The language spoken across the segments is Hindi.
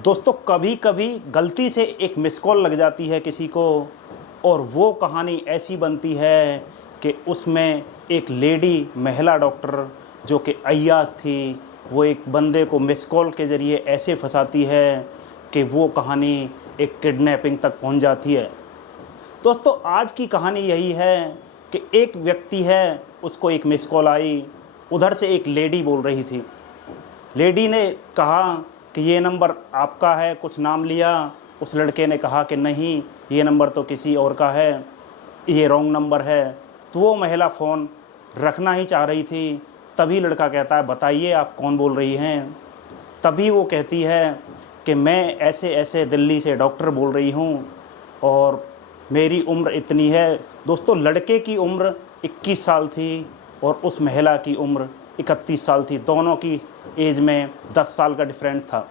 दोस्तों कभी कभी गलती से एक मिस कॉल लग जाती है किसी को और वो कहानी ऐसी बनती है कि उसमें एक लेडी महिला डॉक्टर जो कि अय्याज थी, वो एक बंदे को मिस कॉल के ज़रिए ऐसे फंसाती है कि वो कहानी एक किडनैपिंग तक पहुंच जाती है। दोस्तों आज की कहानी यही है कि एक व्यक्ति है, उसको एक मिस कॉल आई, उधर से एक लेडी बोल रही थी। लेडी ने कहा कि ये नंबर आपका है, कुछ नाम लिया। उस लड़के ने कहा कि नहीं, ये नंबर तो किसी और का है, ये रॉन्ग नंबर है। तो वो महिला फ़ोन रखना ही चाह रही थी। तभी लड़का कहता है, बताइए आप कौन बोल रही हैं। तभी वो कहती है कि मैं ऐसे ऐसे दिल्ली से डॉक्टर बोल रही हूँ और मेरी उम्र इतनी है। दोस्तों लड़के की उम्र 21 साल थी और उस महिला की उम्र 31 साल थी। दोनों की एज में 10 साल का डिफरेंस था।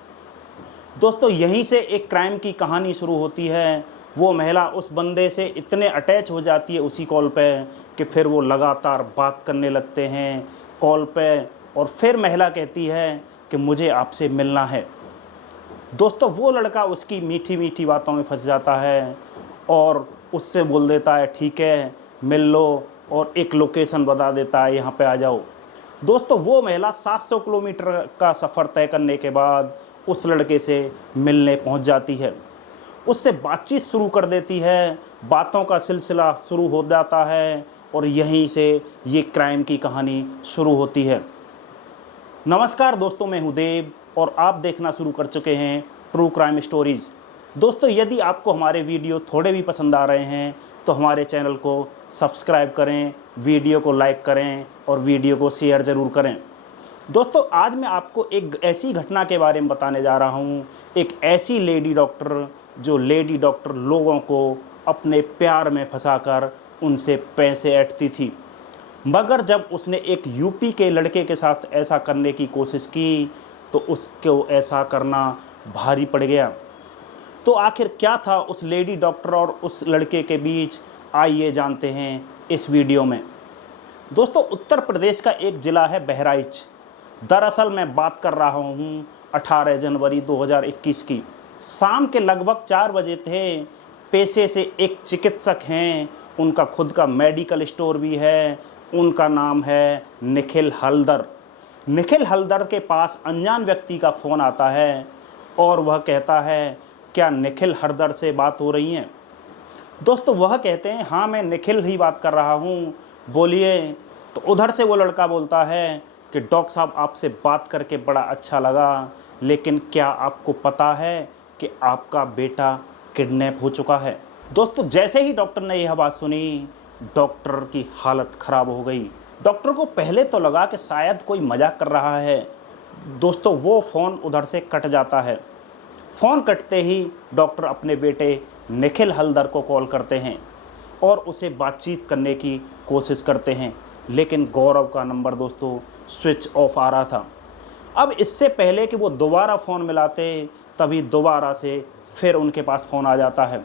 दोस्तों यहीं से एक क्राइम की कहानी शुरू होती है। वो महिला उस बंदे से इतने अटैच हो जाती है उसी कॉल पे कि फिर वो लगातार बात करने लगते हैं कॉल पे। और फिर महिला कहती है कि मुझे आपसे मिलना है। दोस्तों वो लड़का उसकी मीठी मीठी बातों में फंस जाता है और उससे बोल देता है ठीक है मिल लो, और एक लोकेशन बता देता है यहाँ पे आ जाओ। दोस्तों वो महिला 700 किलोमीटर का सफ़र तय करने के बाद उस लड़के से मिलने पहुँच जाती है, उससे बातचीत शुरू कर देती है, बातों का सिलसिला शुरू हो जाता है और यहीं से ये क्राइम की कहानी शुरू होती है। नमस्कार दोस्तों, मैं हूं देव और आप देखना शुरू कर चुके हैं ट्रू क्राइम स्टोरीज़। दोस्तों यदि आपको हमारे वीडियो थोड़े भी पसंद आ रहे हैं तो हमारे चैनल को सब्सक्राइब करें, वीडियो को लाइक करें और वीडियो को शेयर ज़रूर करें। दोस्तों आज मैं आपको एक ऐसी घटना के बारे में बताने जा रहा हूं, एक ऐसी लेडी डॉक्टर जो लेडी डॉक्टर लोगों को अपने प्यार में फंसाकर उनसे पैसे ऐंठती थी। मगर जब उसने एक यूपी के लड़के के साथ ऐसा करने की कोशिश की तो उसको ऐसा करना भारी पड़ गया। तो आखिर क्या था उस लेडी डॉक्टर और उस लड़के के बीच, आइए जानते हैं इस वीडियो में। दोस्तों उत्तर प्रदेश का एक ज़िला है बहराइच। दरअसल मैं बात कर रहा हूँ 18 जनवरी 2021 की। शाम के लगभग 4 बजे थे। पेशे से एक चिकित्सक हैं, उनका खुद का मेडिकल स्टोर भी है। उनका नाम है निखिल हल्दर। निखिल हल्दर के पास अनजान व्यक्ति का फ़ोन आता है और वह कहता है, क्या निखिल हल्दर से बात हो रही है? दोस्तों वह कहते हैं, हाँ मैं निखिल ही बात कर रहा हूँ, बोलिए। तो उधर से वो लड़का बोलता है कि डॉक्टर साहब आपसे बात करके बड़ा अच्छा लगा, लेकिन क्या आपको पता है कि आपका बेटा किडनैप हो चुका है? दोस्तों जैसे ही डॉक्टर ने यह बात सुनी, डॉक्टर की हालत ख़राब हो गई। डॉक्टर को पहले तो लगा कि शायद कोई मजाक कर रहा है। दोस्तों वो फ़ोन उधर से कट जाता है। फ़ोन कटते ही डॉक्टर अपने बेटे निखिल हल्दर को कॉल करते हैं और उसे बातचीत करने की कोशिश करते हैं, लेकिन गौरव का नंबर दोस्तों स्विच ऑफ आ रहा था। अब इससे पहले कि वो दोबारा फ़ोन मिलाते तभी दोबारा से फिर उनके पास फ़ोन आ जाता है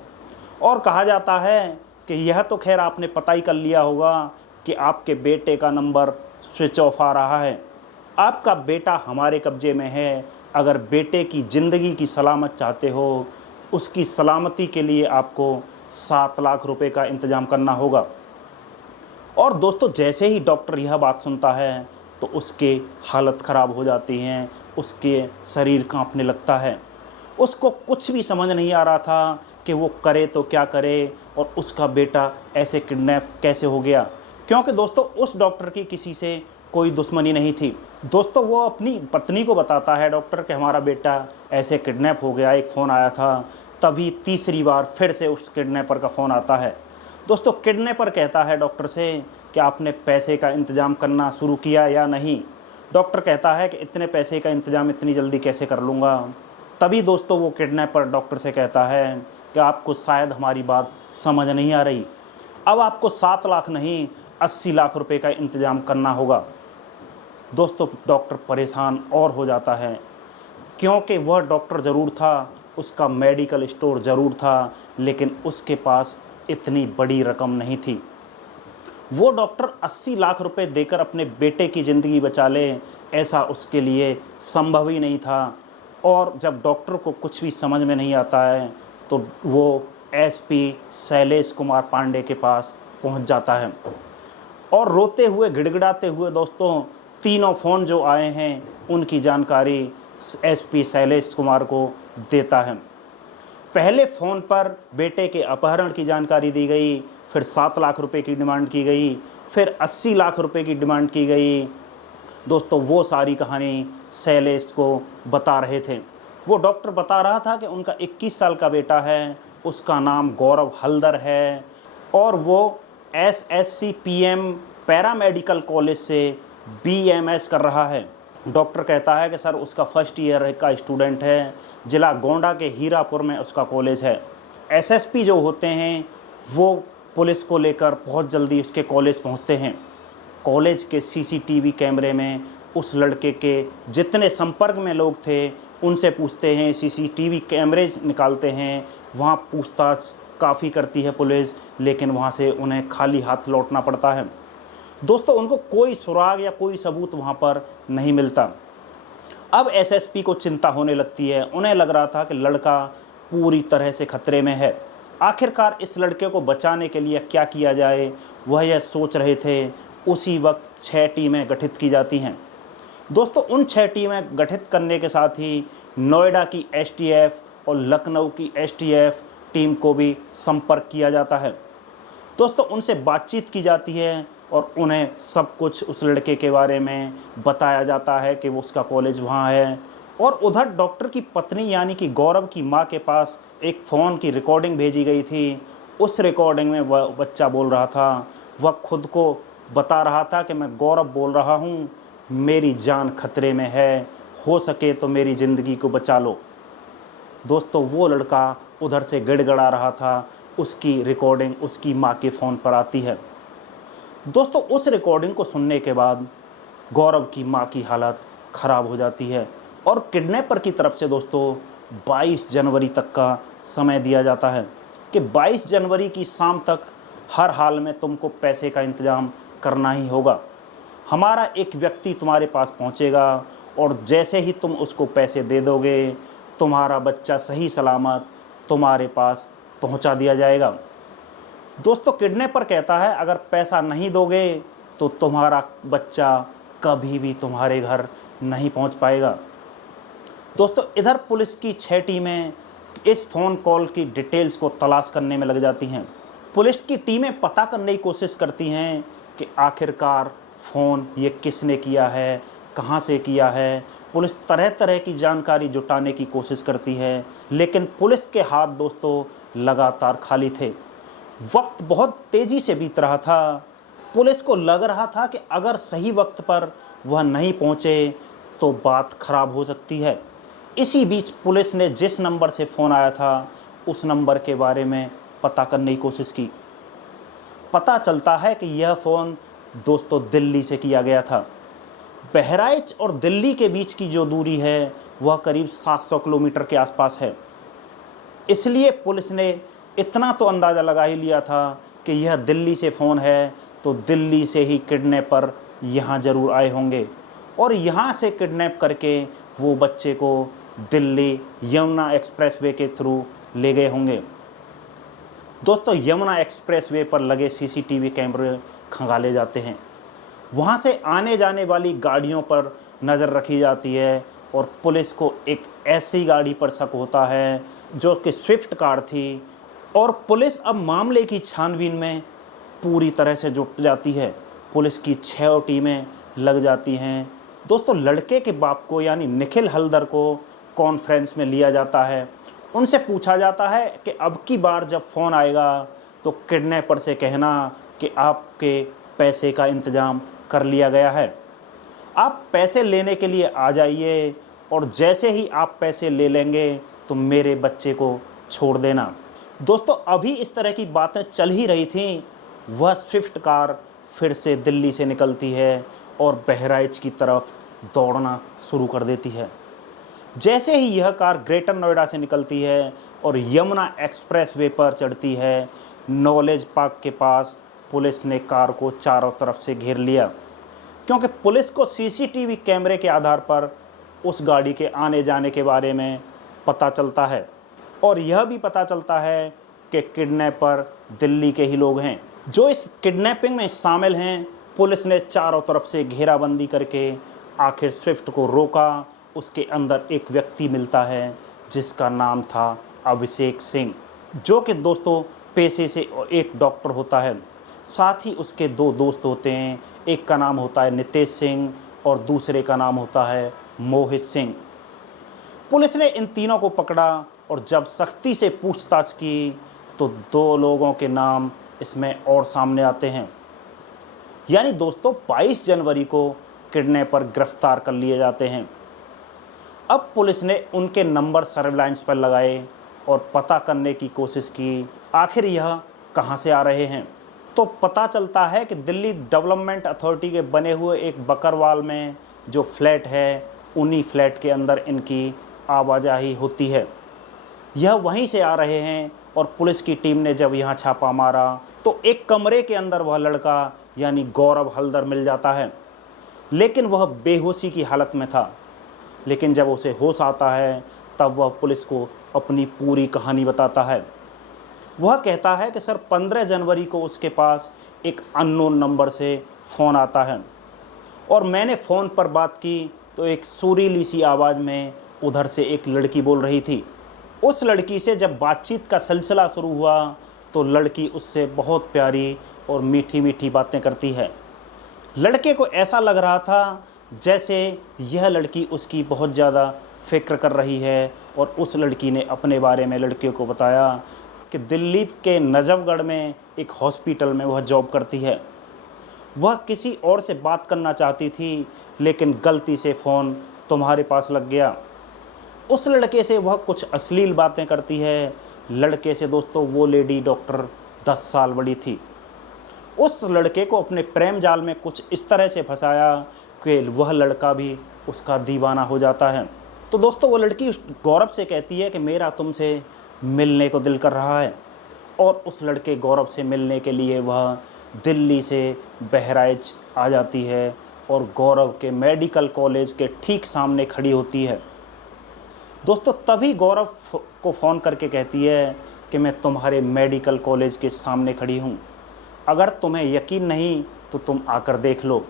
और कहा जाता है कि यह तो खैर आपने पता ही कर लिया होगा कि आपके बेटे का नंबर स्विच ऑफ आ रहा है। आपका बेटा हमारे कब्ज़े में है। अगर बेटे की ज़िंदगी की सलामत चाहते हो, उसकी सलामती के लिए आपको 7 लाख रुपए का इंतज़ाम करना होगा। और दोस्तों जैसे ही डॉक्टर यह बात सुनता है तो उसके हालत ख़राब हो जाती हैं, उसके शरीर कांपने लगता है। उसको कुछ भी समझ नहीं आ रहा था कि वो करे तो क्या करे और उसका बेटा ऐसे किडनैप कैसे हो गया, क्योंकि दोस्तों उस डॉक्टर की किसी से कोई दुश्मनी नहीं थी। दोस्तों वो अपनी पत्नी को बताता है डॉक्टर कि हमारा बेटा ऐसे किडनैप हो गया, एक फ़ोन आया था। तभी तीसरी बार फिर से उस किडनैपर का फ़ोन आता है। दोस्तों किडनैपर कहता है डॉक्टर से कि आपने पैसे का इंतज़ाम करना शुरू किया या नहीं। डॉक्टर कहता है कि इतने पैसे का इंतज़ाम इतनी जल्दी कैसे कर लूँगा। तभी दोस्तों वो किडनैपर डॉक्टर से कहता है कि आपको शायद हमारी बात समझ नहीं आ रही, अब आपको 7 लाख नहीं 80 लाख रुपए का इंतज़ाम करना होगा। दोस्तों डॉक्टर परेशान और हो जाता है, क्योंकि वह डॉक्टर ज़रूर था, उसका मेडिकल स्टोर ज़रूर था, लेकिन उसके पास इतनी बड़ी रकम नहीं थी। वो डॉक्टर 80 लाख रुपए देकर अपने बेटे की ज़िंदगी बचा ले, ऐसा उसके लिए संभव ही नहीं था। और जब डॉक्टर को कुछ भी समझ में नहीं आता है तो वो एसपी शैलेश कुमार पांडे के पास पहुंच जाता है और रोते हुए गिड़गिड़ाते हुए दोस्तों तीनों फ़ोन जो आए हैं उनकी जानकारी एसपी शैलेश कुमार को देता है। पहले फ़ोन पर बेटे के अपहरण की जानकारी दी गई, फिर 7 लाख रुपए की डिमांड की गई, फिर 80 लाख रुपए की डिमांड की गई। दोस्तों वो सारी कहानी शैलेश को बता रहे थे। वो डॉक्टर बता रहा था कि उनका 21 साल का बेटा है, उसका नाम गौरव हल्दर है और वो SSCPM पैरामेडिकल कॉलेज से BMS कर रहा है। डॉक्टर कहता है कि सर उसका फर्स्ट ईयर का स्टूडेंट है, जिला गोंडा के हीरापुर में उसका कॉलेज है। SSP जो होते हैं वो पुलिस को लेकर बहुत जल्दी उसके कॉलेज पहुंचते हैं। कॉलेज के CCTV कैमरे में उस लड़के के जितने संपर्क में लोग थे उनसे पूछते हैं, CCTV कैमरे निकालते हैं। वहाँ पूछताछ काफ़ी करती है पुलिस, लेकिन वहाँ से उन्हें खाली हाथ लौटना पड़ता है। दोस्तों उनको कोई सुराग या कोई सबूत वहाँ पर नहीं मिलता। अब SSP को चिंता होने लगती है। उन्हें लग रहा था कि लड़का पूरी तरह से खतरे में है। आखिरकार इस लड़के को बचाने के लिए क्या किया जाए, वह यह सोच रहे थे। उसी वक्त 6 टीमें गठित की जाती हैं। दोस्तों उन 6 टीमें गठित करने के साथ ही नोएडा की STF और लखनऊ की STF टीम को भी संपर्क किया जाता है। दोस्तों उनसे बातचीत की जाती है और उन्हें सब कुछ उस लड़के के बारे में बताया जाता है कि वो उसका कॉलेज वहाँ है। और उधर डॉक्टर की पत्नी यानी कि गौरव की माँ के पास एक फ़ोन की रिकॉर्डिंग भेजी गई थी। उस रिकॉर्डिंग में वह बच्चा बोल रहा था, वह खुद को बता रहा था कि मैं गौरव बोल रहा हूँ, मेरी जान खतरे में है, हो सके तो मेरी ज़िंदगी को बचा लो। दोस्तों वो लड़का उधर से गिड़गिड़ा रहा था। उसकी रिकॉर्डिंग उसकी माँ के फ़ोन पर आती है। दोस्तों उस रिकॉर्डिंग को सुनने के बाद गौरव की माँ की हालत ख़राब हो जाती है और किडनैपर की तरफ से दोस्तों 22 जनवरी तक का समय दिया जाता है कि 22 जनवरी की शाम तक हर हाल में तुमको पैसे का इंतज़ाम करना ही होगा। हमारा एक व्यक्ति तुम्हारे पास पहुंचेगा और जैसे ही तुम उसको पैसे दे दोगे, तुम्हारा बच्चा सही सलामत तुम्हारे पास पहुंचा दिया जाएगा। दोस्तों किडनैपर कहता है अगर पैसा नहीं दोगे तो तुम्हारा बच्चा कभी भी तुम्हारे घर नहीं पहुंच पाएगा। दोस्तों इधर पुलिस की 6 टीमें इस फ़ोन कॉल की डिटेल्स को तलाश करने में लग जाती हैं। पुलिस की टीमें पता करने की कोशिश करती हैं कि आखिरकार फ़ोन ये किसने किया है, कहाँ से किया है। पुलिस तरह तरह की जानकारी जुटाने की कोशिश करती है, लेकिन पुलिस के हाथ दोस्तों लगातार खाली थे। वक्त बहुत तेज़ी से बीत रहा था। पुलिस को लग रहा था कि अगर सही वक्त पर वह नहीं पहुँचे तो बात खराब हो सकती है। इसी बीच पुलिस ने जिस नंबर से फ़ोन आया था उस नंबर के बारे में पता करने की कोशिश की। पता चलता है कि यह फ़ोन दोस्तों दिल्ली से किया गया था। बहराइच और दिल्ली के बीच की जो दूरी है वह करीब 700 किलोमीटर के आसपास है। इसलिए पुलिस ने इतना तो अंदाज़ा लगा ही लिया था कि यह दिल्ली से फ़ोन है, तो दिल्ली से ही किडनैपर यहाँ ज़रूर आए होंगे और यहाँ से किडनैप करके वो बच्चे को दिल्ली यमुना एक्सप्रेसवे के थ्रू ले गए होंगे। दोस्तों यमुना एक्सप्रेसवे पर लगे CCTV कैमरे खंगाले जाते हैं। वहाँ से आने जाने वाली गाड़ियों पर नज़र रखी जाती है और पुलिस को एक ऐसी गाड़ी पर शक होता है जो कि स्विफ्ट कार थी और पुलिस अब मामले की छानबीन में पूरी तरह से जुट जाती है। पुलिस की 6 टीमें लग जाती हैं। दोस्तों लड़के के बाप को यानी निखिल हल्दर को कॉन्फ्रेंस में लिया जाता है। उनसे पूछा जाता है कि अब की बार जब फ़ोन आएगा तो किडनैपर से कहना कि आपके पैसे का इंतज़ाम कर लिया गया है, आप पैसे लेने के लिए आ जाइए और जैसे ही आप पैसे ले लेंगे तो मेरे बच्चे को छोड़ देना। दोस्तों अभी इस तरह की बातें चल ही रही थीं, वह स्विफ्ट कार फिर से दिल्ली से निकलती है और बहराइच की तरफ दौड़ना शुरू कर देती है। जैसे ही यह कार ग्रेटर नोएडा से निकलती है और यमुना एक्सप्रेसवे पर चढ़ती है, नॉलेज पार्क के पास पुलिस ने कार को चारों तरफ से घेर लिया, क्योंकि पुलिस को CCTV कैमरे के आधार पर उस गाड़ी के आने जाने के बारे में पता चलता है और यह भी पता चलता है कि किडनैपर दिल्ली के ही लोग हैं जो इस किडनैपिंग में शामिल हैं। पुलिस ने चारों तरफ से घेराबंदी करके आखिर स्विफ्ट को रोका। उसके अंदर एक व्यक्ति मिलता है जिसका नाम था अभिषेक सिंह, जो कि दोस्तों पेशे से एक डॉक्टर होता है। साथ ही उसके दो दोस्त होते हैं, एक का नाम होता है नितेश सिंह और दूसरे का नाम होता है मोहित सिंह। पुलिस ने इन तीनों को पकड़ा और जब सख्ती से पूछताछ की तो दो लोगों के नाम इसमें और सामने आते हैं। यानी दोस्तों 22 जनवरी को किडनैपर गिरफ्तार कर लिए जाते हैं। अब पुलिस ने उनके नंबर सर्विलांस पर लगाए और पता करने की कोशिश की आखिर यह कहां से आ रहे हैं। तो पता चलता है कि दिल्ली डेवलपमेंट अथॉरिटी के बने हुए एक बकरवाल में जो फ्लैट है, उन्हीं फ्लैट के अंदर इनकी आवाजाही होती है। यह वहीं से आ रहे हैं और पुलिस की टीम ने जब यहाँ छापा मारा तो एक कमरे के अंदर वह लड़का यानी गौरव हल्दर मिल जाता है, लेकिन वह बेहोशी की हालत में था। लेकिन जब उसे होश आता है तब वह पुलिस को अपनी पूरी कहानी बताता है। वह कहता है कि सर 15 जनवरी को उसके पास एक अननोन नंबर से फ़ोन आता है और मैंने फ़ोन पर बात की तो एक सुरीली सी आवाज़ में उधर से एक लड़की बोल रही थी। उस लड़की से जब बातचीत का सिलसिला शुरू हुआ तो लड़की उससे बहुत प्यारी और मीठी मीठी बातें करती है। लड़के को ऐसा लग रहा था जैसे यह लड़की उसकी बहुत ज़्यादा फ़िक्र कर रही है और उस लड़की ने अपने बारे में लड़के को बताया कि दिल्ली के नजफगढ़ में एक हॉस्पिटल में वह जॉब करती है। वह किसी और से बात करना चाहती थी लेकिन गलती से फ़ोन तुम्हारे पास लग गया। उस लड़के से वह कुछ अश्लील बातें करती है। लड़के से दोस्तों वो लेडी डॉक्टर 10 साल बड़ी थी। उस लड़के को अपने प्रेम जाल में कुछ इस तरह से फंसाया कि वह लड़का भी उसका दीवाना हो जाता है। तो दोस्तों वो लड़की उस गौरव से कहती है कि मेरा तुमसे मिलने को दिल कर रहा है और उस लड़के गौरव से मिलने के लिए वह दिल्ली से बहराइच आ जाती है और गौरव के मेडिकल कॉलेज के ठीक सामने खड़ी होती है। दोस्तों तभी गौरव को फ़ोन करके कहती है कि मैं तुम्हारे मेडिकल कॉलेज के सामने खड़ी हूँ, अगर तुम्हें यकीन नहीं तो तुम आकर देख लो।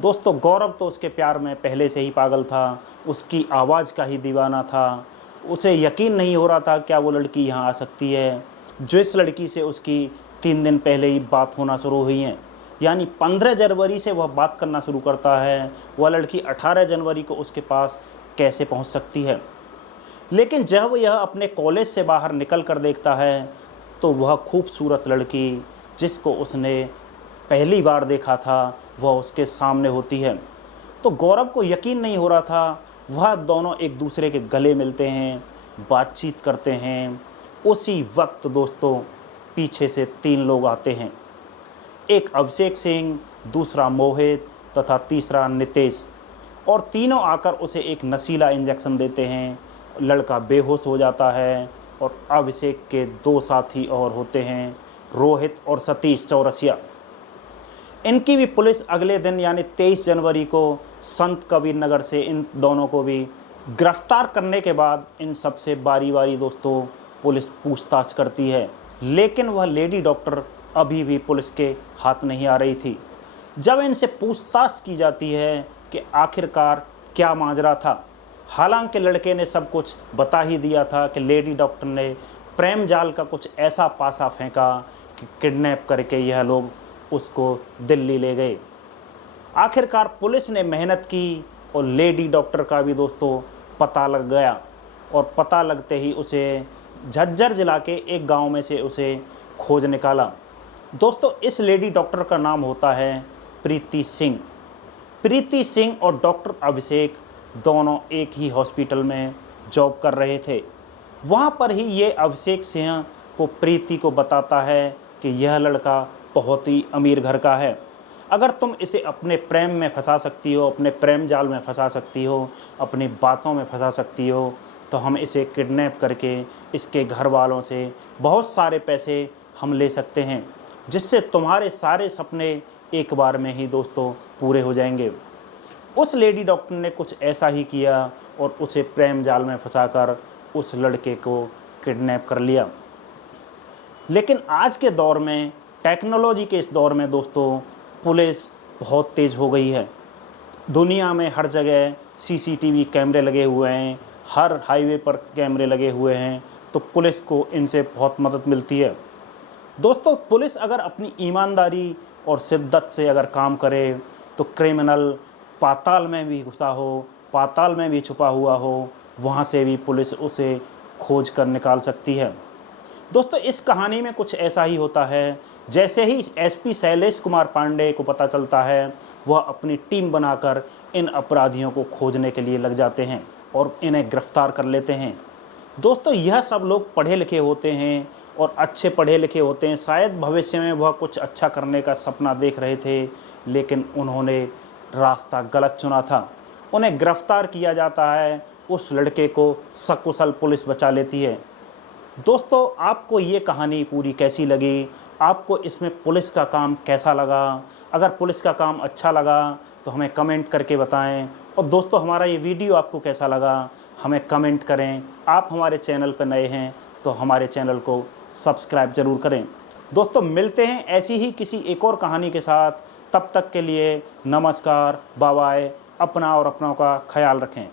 दोस्तों गौरव तो उसके प्यार में पहले से ही पागल था, उसकी आवाज़ का ही दीवाना था। उसे यकीन नहीं हो रहा था क्या वो लड़की यहाँ आ सकती है, जो इस लड़की से उसकी 3 दिन पहले ही बात होना शुरू हुई है। यानी 15 जनवरी से वह बात करना शुरू करता है, वह लड़की 18 जनवरी को उसके पास कैसे पहुँच सकती है। लेकिन जब यह अपने कॉलेज से बाहर निकल कर देखता है तो वह खूबसूरत लड़की जिसको उसने पहली बार देखा था वह उसके सामने होती है। तो गौरव को यकीन नहीं हो रहा था। वह दोनों एक दूसरे के गले मिलते हैं, बातचीत करते हैं। उसी वक्त दोस्तों पीछे से 3 लोग आते हैं, एक अभिषेक सिंह, दूसरा मोहित तथा तीसरा नितेश, और तीनों आकर उसे एक नशीला इंजेक्शन देते हैं। लड़का बेहोश हो जाता है और अभिषेक के 2 साथी और होते हैं, रोहित और सतीश चौरसिया। इनकी भी पुलिस अगले दिन यानी 23 जनवरी को संत कबीर नगर से इन दोनों को भी गिरफ्तार करने के बाद इन सबसे बारी बारी दोस्तों पुलिस पूछताछ करती है। लेकिन वह लेडी डॉक्टर अभी भी पुलिस के हाथ नहीं आ रही थी। जब इनसे पूछताछ की जाती है कि आखिरकार क्या माजरा था, हालांकि लड़के ने सब कुछ बता ही दिया था कि लेडी डॉक्टर ने प्रेम जाल का कुछ ऐसा पासा फेंका कि किडनैप करके यह लोग उसको दिल्ली ले गए। आखिरकार पुलिस ने मेहनत की और लेडी डॉक्टर का भी दोस्तों पता लग गया और पता लगते ही उसे झज्जर जिला के एक गांव में से उसे खोज निकाला। दोस्तों इस लेडी डॉक्टर का नाम होता है प्रीति सिंह। प्रीति सिंह और डॉक्टर अभिषेक दोनों एक ही हॉस्पिटल में जॉब कर रहे थे। वहाँ पर ही ये अभिषेक सिंह को प्रीति को बताता है कि यह लड़का बहुत ही अमीर घर का है, अगर तुम इसे अपने प्रेम में फंसा सकती हो, अपने प्रेम जाल में फंसा सकती हो, अपनी बातों में फंसा सकती हो, तो हम इसे किडनैप करके इसके घर वालों से बहुत सारे पैसे हम ले सकते हैं, जिससे तुम्हारे सारे सपने एक बार में ही दोस्तों पूरे हो जाएंगे। उस लेडी डॉक्टर ने कुछ ऐसा ही किया और उसे प्रेम जाल में फंसाकर उस लड़के को किडनैप कर लिया। लेकिन आज के दौर में, टेक्नोलॉजी के इस दौर में दोस्तों, पुलिस बहुत तेज़ हो गई है। दुनिया में हर जगह सीसीटीवी कैमरे लगे हुए हैं, हर हाईवे पर कैमरे लगे हुए हैं, तो पुलिस को इनसे बहुत मदद मिलती है। दोस्तों, पुलिस अगर अपनी ईमानदारी और शिद्दत से अगर काम करे तो क्रिमिनल पाताल में भी घुसा हो, पाताल में भी छुपा हुआ हो, वहाँ से भी पुलिस उसे खोज कर निकाल सकती है। दोस्तों, इस कहानी में कुछ ऐसा ही होता है। जैसे ही एसपी शैलेश कुमार पांडे को पता चलता है, वह अपनी टीम बनाकर इन अपराधियों को खोजने के लिए लग जाते हैं और इन्हें गिरफ्तार कर लेते हैं। दोस्तों, यह सब लोग पढ़े लिखे होते हैं और अच्छे पढ़े लिखे होते हैं। शायद भविष्य में वह कुछ अच्छा करने का सपना देख रहे थे, लेकिन उन्होंने रास्ता गलत चुना था। उन्हें गिरफ्तार किया जाता है, उस लड़के को सकुशल पुलिस बचा लेती है। दोस्तों, आपको ये कहानी पूरी कैसी लगी? आपको इसमें पुलिस का काम कैसा लगा? अगर पुलिस का काम अच्छा लगा तो हमें कमेंट करके बताएं। और दोस्तों, हमारा ये वीडियो आपको कैसा लगा हमें कमेंट करें। आप हमारे चैनल पर नए हैं तो हमारे चैनल को सब्सक्राइब ज़रूर करें। दोस्तों, मिलते हैं ऐसी ही किसी एक और कहानी के साथ। तब तक के लिए नमस्कार, बाय बाय। अपना और अपनों का ख्याल रखें।